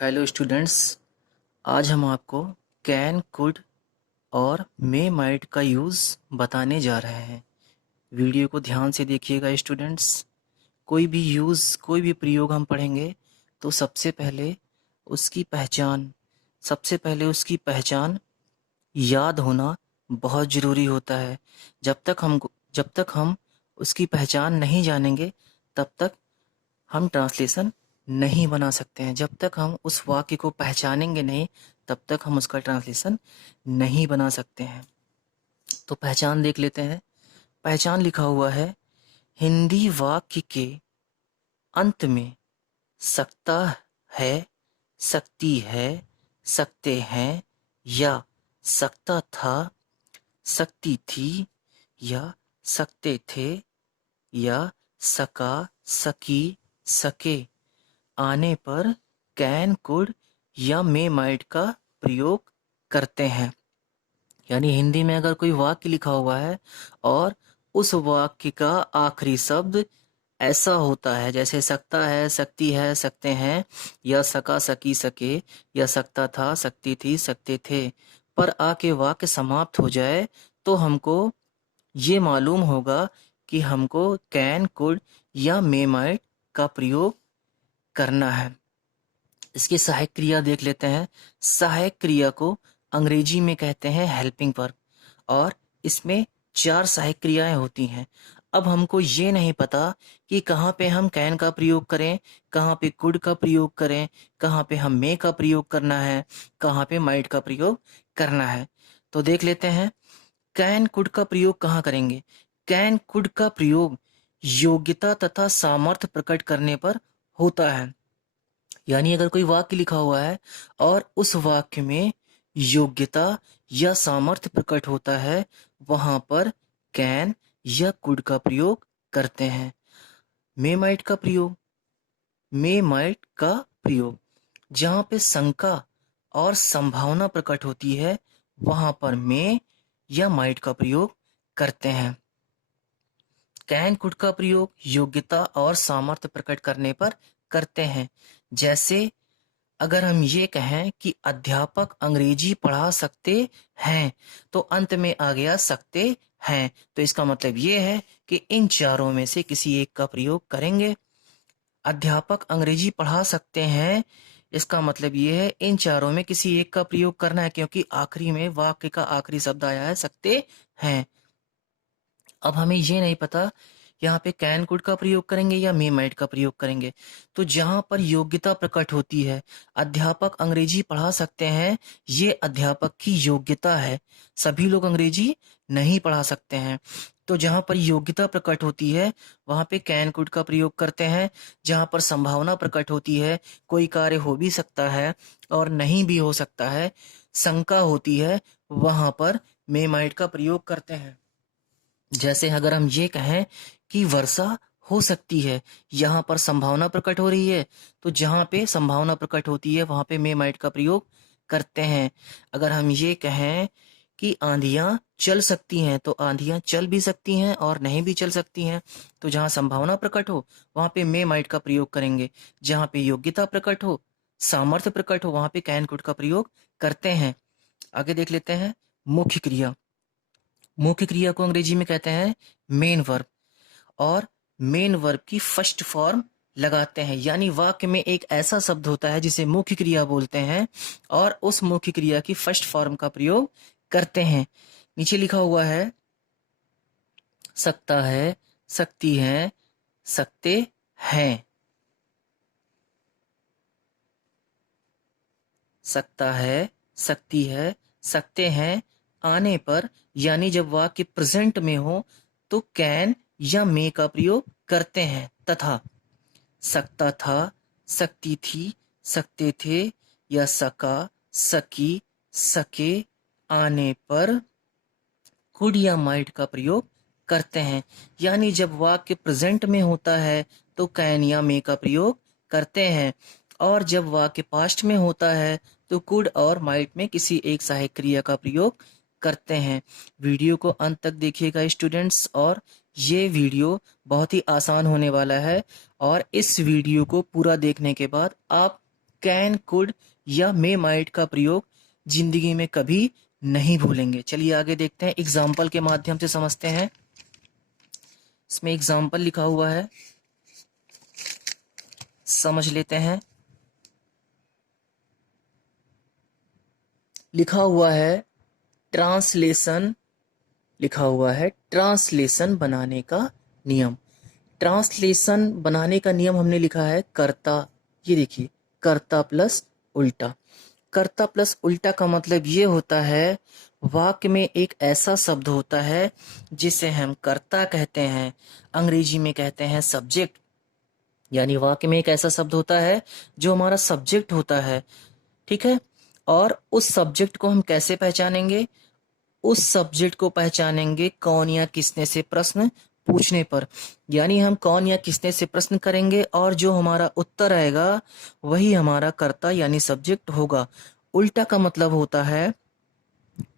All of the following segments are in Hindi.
Hello students. आज हम आपको कैन कुड और मे माइट का यूज़ बताने जा रहे हैं। वीडियो को ध्यान से देखिएगा स्टूडेंट्स। कोई भी प्रयोग हम पढ़ेंगे तो सबसे पहले उसकी पहचान याद होना बहुत ज़रूरी होता है। जब तक हम उसकी पहचान नहीं जानेंगे तब तक हम ट्रांसलेशन नहीं बना सकते हैं। जब तक हम उस वाक्य को पहचानेंगे नहीं तब तक हम उसका ट्रांसलेशन नहीं बना सकते हैं। तो पहचान देख लेते हैं। पहचान लिखा हुआ है, हिंदी वाक्य के अंत में सकता है, सकती है, सकते हैं या सकता था, सकती थी या सकते थे या सका, सकी, सके आने पर कैन कुड या मे माइट का प्रयोग करते हैं। यानी हिंदी में अगर कोई वाक्य लिखा हुआ है और उस वाक्य का आखिरी शब्द ऐसा होता है जैसे सकता है, सकती है, सकते हैं या सका, सकी, सके या सकता था, सकती थी, सकते थे पर आके वाक्य समाप्त हो जाए तो हमको ये मालूम होगा कि हमको कैन कुड या मे माइट का प्रयोग करना है। इसकी सहायक क्रिया देख लेते हैं। सहायक क्रिया को अंग्रेजी में कहते हैं हेल्पिंग वर्ब और इसमें 4 सहायक क्रियाएं होती हैं। अब हमको ये नहीं पता कि कहाँ पे हम कैन का प्रयोग करें, कहाँ पे कुड का प्रयोग करें, कहाँ पे हम मे का प्रयोग करना है, कहाँ पे माइट का प्रयोग करना है। तो देख लेते हैं कैन कुड का प्रयोग कहाँ करेंगे। कैन कुड का प्रयोग योग्यता तथा सामर्थ्य प्रकट करने पर होता है। यानी अगर कोई वाक्य लिखा हुआ है और उस वाक्य में योग्यता या सामर्थ्य प्रकट होता है वहां पर कैन या कुड का प्रयोग करते हैं। मे माइट का प्रयोग, मे माइट का प्रयोग जहां पे शंका और संभावना प्रकट होती है वहां पर मे या माइट का प्रयोग करते हैं। कैन कुड का प्रयोग योग्यता और सामर्थ्य प्रकट करने पर करते हैं। जैसे अगर हम ये कहें कि अध्यापक अंग्रेजी पढ़ा सकते हैं तो अंत में आ गया सकते हैं, तो इसका मतलब ये है कि इन चारों में से किसी एक का प्रयोग करेंगे। अध्यापक अंग्रेजी पढ़ा सकते हैं, इसका मतलब ये है इन चारों में किसी एक का प्रयोग करना है क्योंकि आखिरी में वाक्य का आखिरी शब्द आया है सकते हैं। अब हमें ये नहीं पता यहाँ पे कैन कुड का प्रयोग करेंगे या मे माइट का प्रयोग करेंगे। तो जहां पर योग्यता प्रकट होती है, अध्यापक अंग्रेजी पढ़ा सकते हैं, ये अध्यापक की योग्यता है। सभी लोग अंग्रेजी नहीं पढ़ा सकते हैं। तो जहां पर योग्यता प्रकट होती है वहां पे कैन कुड का प्रयोग करते हैं। जहां पर संभावना प्रकट होती है, कोई कार्य हो भी सकता है और नहीं भी हो सकता है, शंका होती है, वहां पर मे माइट का प्रयोग करते हैं। जैसे अगर हम ये कहें कि वर्षा हो सकती है, यहाँ पर संभावना प्रकट हो रही है, तो जहाँ पे संभावना प्रकट होती है वहाँ पे मे माइट का प्रयोग करते हैं। अगर हम ये कहें कि आंधियाँ चल सकती हैं तो आंधियाँ चल भी सकती हैं और नहीं भी चल सकती हैं। तो जहाँ संभावना प्रकट हो वहाँ पे मे माइट का प्रयोग करेंगे। जहाँ पे योग्यता प्रकट हो, सामर्थ्य प्रकट हो, वहाँ पे कैन कुड का प्रयोग करते हैं। आगे देख लेते हैं मुख्य क्रिया। मुख्य क्रिया को अंग्रेजी में कहते हैं मेन वर्ब और मेन वर्ब की फर्स्ट फॉर्म लगाते हैं। यानी वाक्य में एक ऐसा शब्द होता है जिसे मुख्य क्रिया बोलते हैं और उस मुख्य क्रिया की फर्स्ट फॉर्म का प्रयोग करते हैं। नीचे लिखा हुआ है सकता है, सकती है, सकते हैं। सकता है, सकती है, सकते हैं आने पर यानी जब वाक्य प्रेजेंट में हो तो कैन या मे का प्रयोग करते हैं। तथा सकता था, सकती थी, सकते थे या सका, सकी, सके आने पर कुड या माइट का प्रयोग करते हैं। यानी जब वाक्य प्रेजेंट में होता है तो कैन या मे का प्रयोग करते हैं और जब वाक्य पास्ट में होता है तो कुड और माइट में किसी एक सहायक क्रिया का प्रयोग करते हैं। वीडियो को अंत तक देखिएगा स्टूडेंट्स और ये वीडियो बहुत ही आसान होने वाला है और इस वीडियो को पूरा देखने के बाद आप कैन, कुड या मे, माइट का प्रयोग जिंदगी में कभी नहीं भूलेंगे। चलिए आगे देखते हैं, एग्जाम्पल के माध्यम से समझते हैं। इसमें एग्जाम्पल लिखा हुआ है, समझ लेते हैं। लिखा हुआ है ट्रांसलेशन, लिखा हुआ है ट्रांसलेशन बनाने का नियम। ट्रांसलेशन बनाने का नियम हमने लिखा है कर्ता, ये देखिए कर्ता प्लस उल्टा। कर्ता प्लस उल्टा का मतलब ये होता है, वाक्य में एक ऐसा शब्द होता है जिसे हम कर्ता कहते हैं, अंग्रेजी में कहते हैं सब्जेक्ट। यानी वाक्य में एक ऐसा शब्द होता है जो हमारा सब्जेक्ट होता है, ठीक है। और उस सब्जेक्ट को हम कैसे पहचानेंगे? उस सब्जेक्ट को पहचानेंगे कौन या किसने से प्रश्न पूछने पर। यानी हम कौन या किसने से प्रश्न करेंगे और जो हमारा उत्तर आएगा वही हमारा कर्ता यानी सब्जेक्ट होगा। उल्टा का मतलब होता है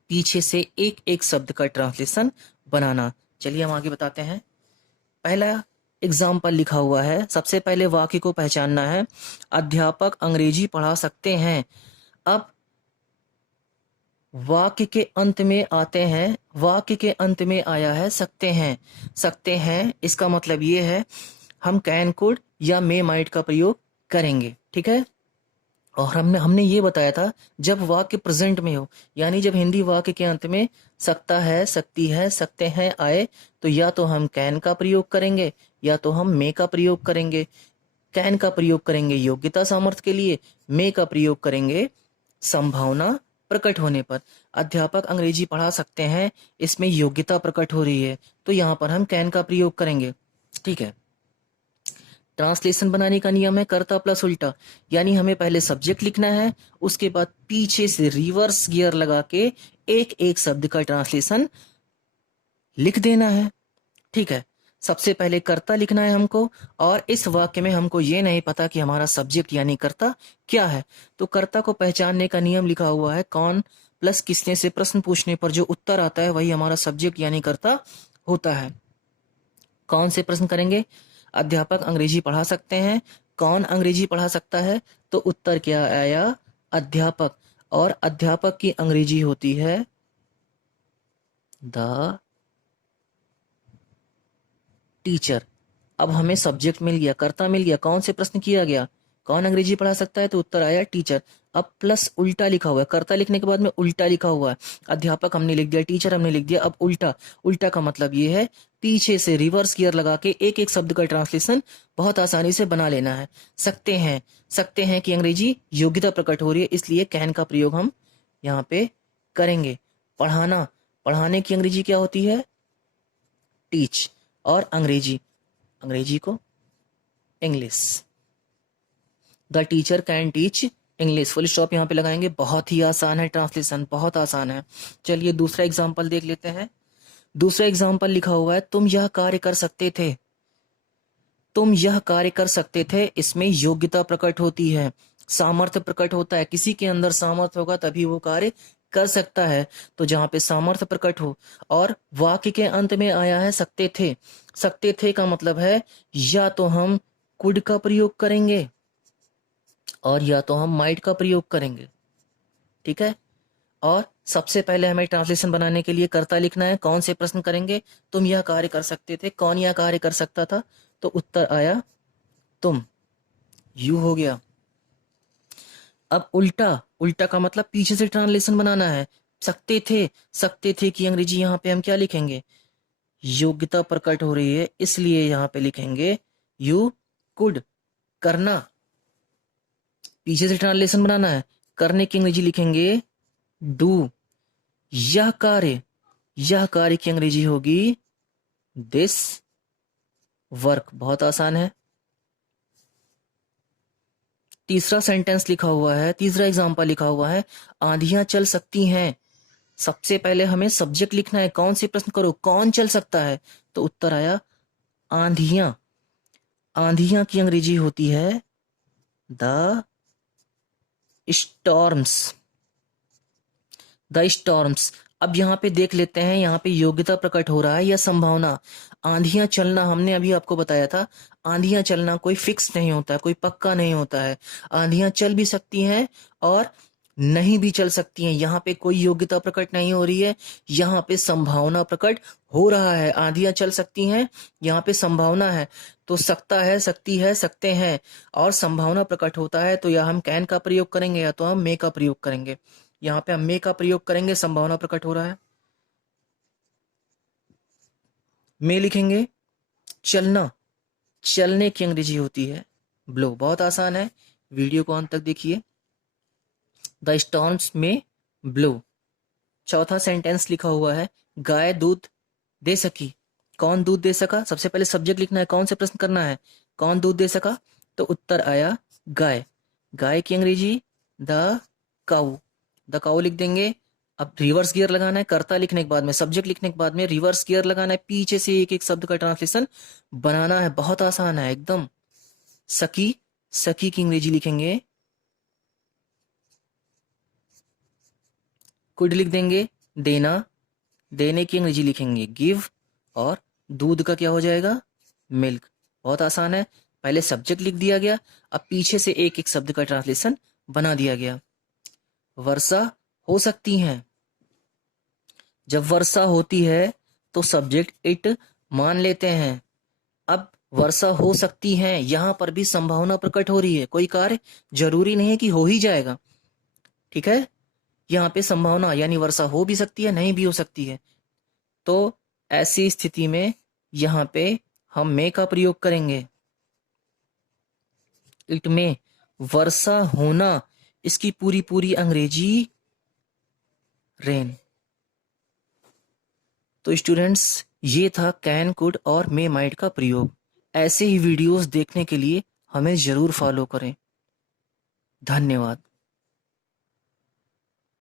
पीछे से एक एक शब्द का ट्रांसलेशन बनाना। चलिए हम आगे बताते हैं। पहला एग्जाम्पल लिखा हुआ है, सबसे पहले वाक्य को पहचानना है। अध्यापक अंग्रेजी पढ़ा सकते हैं। अब वाक्य के अंत में आते हैं, वाक्य के अंत में आया है सकते हैं। सकते हैं इसका मतलब ये है हम कैन, कुड या मे, माइट का प्रयोग करेंगे, ठीक है। और हमने ये बताया था जब वाक्य प्रेजेंट में हो, यानी जब हिंदी वाक्य के अंत में सकता है, सकती है, सकते हैं आए, तो या तो हम कैन का प्रयोग करेंगे या तो हम मे का प्रयोग करेंगे। कैन का प्रयोग करेंगे योग्यता सामर्थ्य के लिए, मे का प्रयोग करेंगे संभावना प्रकट होने पर। अध्यापक अंग्रेजी पढ़ा सकते हैं, इसमें योग्यता प्रकट हो रही है तो यहाँ पर हम कैन का प्रयोग करेंगे, ठीक है। ट्रांसलेशन बनाने का नियम है कर्ता प्लस उल्टा, यानी हमें पहले सब्जेक्ट लिखना है, उसके बाद पीछे से रिवर्स गियर लगा के एक एक शब्द का ट्रांसलेशन लिख देना है, ठीक है। सबसे पहले कर्ता लिखना है हमको, और इस वाक्य में हमको ये नहीं पता कि हमारा सब्जेक्ट यानी कर्ता क्या है। तो कर्ता को पहचानने का नियम लिखा हुआ है, कौन प्लस किसने से प्रश्न पूछने पर जो उत्तर आता है वही हमारा सब्जेक्ट यानी कर्ता होता है। कौन से प्रश्न करेंगे? अध्यापक अंग्रेजी पढ़ा सकते हैं, कौन अंग्रेजी पढ़ा सकता है? तो उत्तर क्या आया? अध्यापक। और अध्यापक की अंग्रेजी होती है द टीचर। अब हमें सब्जेक्ट मिल गया, कर्ता मिल गया, कौन से प्रश्न किया गया? कौन अंग्रेजी पढ़ा सकता है? तो उत्तर आया टीचर। अब प्लस उल्टा लिखा हुआ है, कर्ता लिखने के बाद में उल्टा लिखा हुआ है। अध्यापक हमने लिख दिया, टीचर हमने लिख दिया, अब उल्टा। उल्टा का मतलब ये है पीछे से रिवर्स गियर लगा के एक एक शब्द का ट्रांसलेशन बहुत आसानी से बना लेना है। सकते हैं, सकते हैं की अंग्रेजी योग्यता प्रकट हो रही है, इसलिए कैन का प्रयोग हम यहाँ पे करेंगे। पढ़ाना, पढ़ाने की अंग्रेजी क्या होती है? टीच। और अंग्रेजी, अंग्रेजी को English. The teacher can teach English. Full stop यहाँ पे लगाएंगे। बहुत ही आसान है ट्रांसलेशन, बहुत आसान है। चलिए दूसरा एग्जाम्पल देख लेते हैं। दूसरा एग्जाम्पल लिखा हुआ है, तुम यह कार्य कर सकते थे। तुम यह कार्य कर सकते थे, इसमें योग्यता प्रकट होती है, सामर्थ्य प्रकट होता है। किसी के अंदर सामर्थ्य होगा तभी वो कार्य कर सकता है। तो जहां पे सामर्थ्य प्रकट हो और वाक्य के अंत में आया है सकते थे। सकते थे का मतलब है या तो हम कुड का प्रयोग करेंगे और या तो हम माइट का प्रयोग करेंगे, ठीक है। और सबसे पहले हमें ट्रांसलेशन बनाने के लिए कर्ता लिखना है। कौन से प्रश्न करेंगे? तुम यह कार्य कर सकते थे, कौन यह कार्य कर सकता था? तो उत्तर आया तुम। यू हो गया। अब उल्टा, उल्टा का मतलब पीछे से ट्रांसलेशन बनाना है। सकते थे, सकते थे की अंग्रेजी यहाँ पे हम क्या लिखेंगे? योग्यता प्रकट हो रही है इसलिए यहाँ पे लिखेंगे यू कुड। करना, पीछे से ट्रांसलेशन बनाना है, करने की अंग्रेजी लिखेंगे डू। यह कार्य, यह कार्य की अंग्रेजी होगी दिस वर्क। बहुत आसान है। तीसरा सेंटेंस लिखा हुआ है, तीसरा एग्जांपल लिखा हुआ है, आंधियां चल सकती हैं। सबसे पहले हमें सब्जेक्ट लिखना है। कौन से प्रश्न करो? कौन चल सकता है? तो उत्तर आया आंधियां। आंधियां की अंग्रेजी होती है द स्टॉर्म्स। The storms. अब यहाँ पे देख लेते हैं, यहाँ पे योग्यता प्रकट हो रहा है या संभावना। आंधियां चलना हमने अभी आपको बताया था, आंधियां चलना कोई फिक्स नहीं होता है, कोई पक्का नहीं होता है। आंधियां चल भी सकती हैं और नहीं भी चल सकती हैं। यहाँ पे कोई योग्यता प्रकट नहीं हो रही है, यहाँ पे संभावना प्रकट हो रहा है। आंधियां चल सकती हैं, यहाँ पे संभावना है। तो सकता है, सकती है, सकते हैं और संभावना प्रकट होता है तो या हम कैन का प्रयोग करेंगे या तो हम मे का प्रयोग करेंगे। यहाँ पे हम मे का प्रयोग करेंगे, संभावना प्रकट हो रहा है। मे लिखेंगे। चलना, चलने की अंग्रेजी होती है ब्लो। बहुत आसान है, वीडियो को अंत तक देखिए। द स्टॉर्म्स में ब्लो। चौथा सेंटेंस लिखा हुआ है, गाय दूध दे सकी। कौन दूध दे सका? सबसे पहले सब्जेक्ट लिखना है, कौन से प्रश्न करना है, कौन दूध दे सका? तो उत्तर आया गाय। गाय की अंग्रेजी द काऊ। द काऊ लिख देंगे। अब रिवर्स गियर लगाना है, कर्ता लिखने के बाद में, सब्जेक्ट लिखने के बाद में रिवर्स गियर लगाना है, पीछे से एक एक शब्द का ट्रांसलेशन बनाना है। बहुत आसान है एकदम। सकी, सकी की अंग्रेजी लिखेंगे कुड लिख देंगे। देना, देने की अंग्रेजी लिखेंगे गिव। और दूध का क्या हो जाएगा? मिल्क। बहुत आसान है, पहले सब्जेक्ट लिख दिया गया, अब पीछे से एक एक शब्द का ट्रांसलेशन बना दिया गया। वर्षा हो सकती है। जब वर्षा होती है तो सब्जेक्ट इट मान लेते हैं। अब वर्षा हो सकती है, यहां पर भी संभावना प्रकट हो रही है। कोई कार्य जरूरी नहीं है कि हो ही जाएगा, ठीक है। यहाँ पे संभावना यानी वर्षा हो भी सकती है, नहीं भी हो सकती है। तो ऐसी स्थिति में यहाँ पे हम मे का प्रयोग करेंगे। इट में वर्षा होना, इसकी पूरी पूरी अंग्रेजी रेन। तो स्टूडेंट्स, ये था कैन, कुड और मे माइट का प्रयोग। ऐसे ही वीडियोस देखने के लिए हमें जरूर फॉलो करें। धन्यवाद।